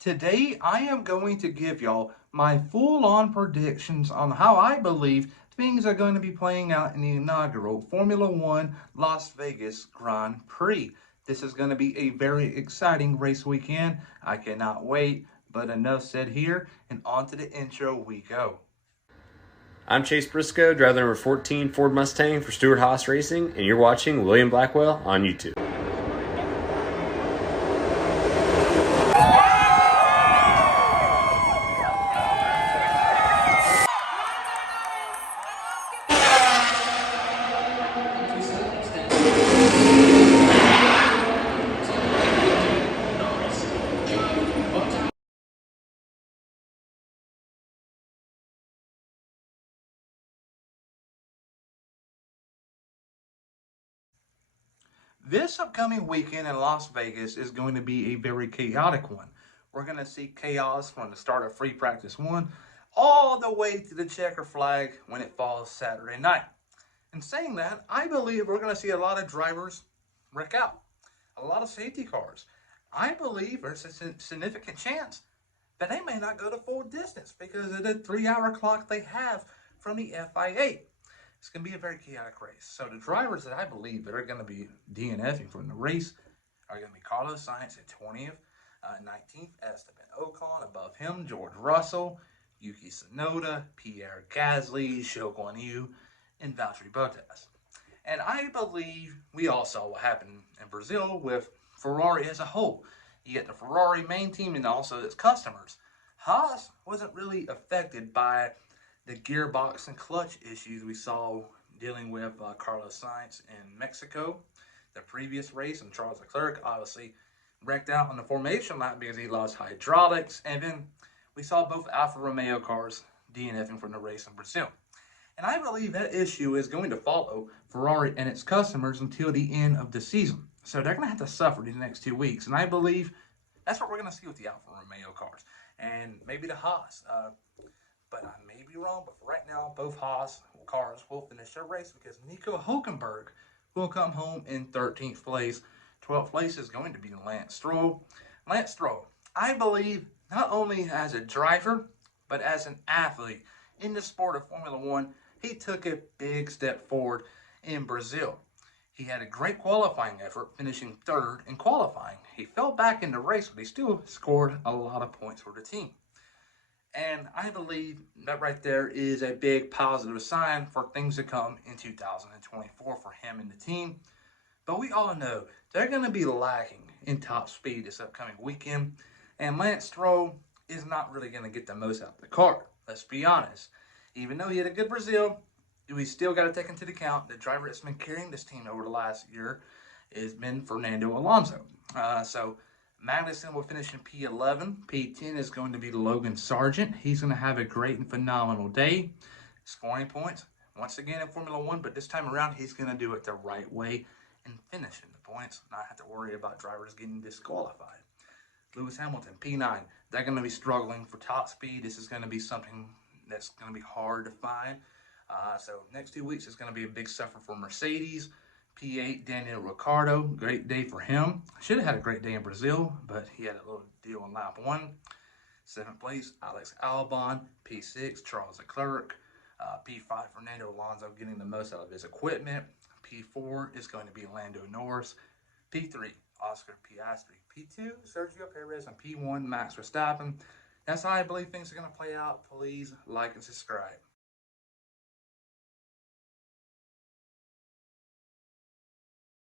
Today, I am going to give y'all my full-on predictions on how I believe things are going to be playing out in the inaugural Formula One Las Vegas Grand Prix. This is going to be a very exciting race weekend. I cannot wait, but enough said here, and on to the intro we go. I'm Chase Briscoe, driver number 14 Ford Mustang for Stewart Haas Racing, and you're watching William Blackwell on YouTube. This upcoming weekend in Las Vegas is going to be a very chaotic one. We're going to see chaos from the start of free practice one all the way to the checker flag when it falls Saturday night. In saying that, I believe we're going to see a lot of drivers wreck out, a lot of safety cars. I believe there's a significant chance that they may not go the full distance because of the 3-hour clock they have from the FIA. It's going to be a very chaotic race. So the drivers that I believe that are going to be DNFing from the race are going to be Carlos Sainz at 20th, 19th, Esteban Ocon. Above him, George Russell, Yuki Tsunoda, Pierre Gasly, Zhou Guanyu, and Valtteri Bottas. And I believe we all saw what happened in Brazil with Ferrari as a whole. You get the Ferrari main team and also its customers. Haas wasn't really affected by the gearbox and clutch issues we saw dealing with Carlos Sainz in Mexico, the previous race, and Charles Leclerc obviously wrecked out on the formation lap because he lost hydraulics, and then we saw both Alfa Romeo cars DNFing from the race in Brazil. And I believe that issue is going to follow Ferrari and its customers until the end of the season. So they're going to have to suffer these next 2 weeks, and I believe that's what we're going to see with the Alfa Romeo cars, and maybe the Haas. But I may be wrong, but for right now, both Haas cars will finish their race because Nico Hulkenberg will come home in 13th place. 12th place is going to be Lance Stroll. Lance Stroll, I believe, not only as a driver, but as an athlete in the sport of Formula One, he took a big step forward in Brazil. He had a great qualifying effort, finishing third in qualifying. He fell back in the race, but he still scored a lot of points for the team. And I believe that right there is a big positive sign for things to come in 2024 for him and the team. But we all know they're going to be lacking in top speed this upcoming weekend. And Lance Stroll is not really going to get the most out of the car. Let's be honest. Even though he had a good Brazil, we still got to take into account the driver that's been carrying this team over the last year has been Fernando Alonso. So Magnussen will finish in P11. P10 is going to be Logan Sargent. He's going to have a great and phenomenal day, scoring points once again in Formula One, but this time around he's going to do it the right way and finishing the points, not have to worry about drivers getting disqualified. Lewis Hamilton, P9. They're going to be struggling for top speed. This is going to be something that's going to be hard to find. So next 2 weeks is going to be a big suffer for Mercedes. P8, Daniel Ricciardo, great day for him. Should have had a great day in Brazil, but he had a little deal in lap 1. 7th place, Alex Albon. P6, Charles Leclerc. P5, Fernando Alonso getting the most out of his equipment. P4 is going to be Lando Norris. P3, Oscar Piastri. P2, Sergio Perez. And P1, Max Verstappen. That's how I believe things are going to play out. Please like and subscribe.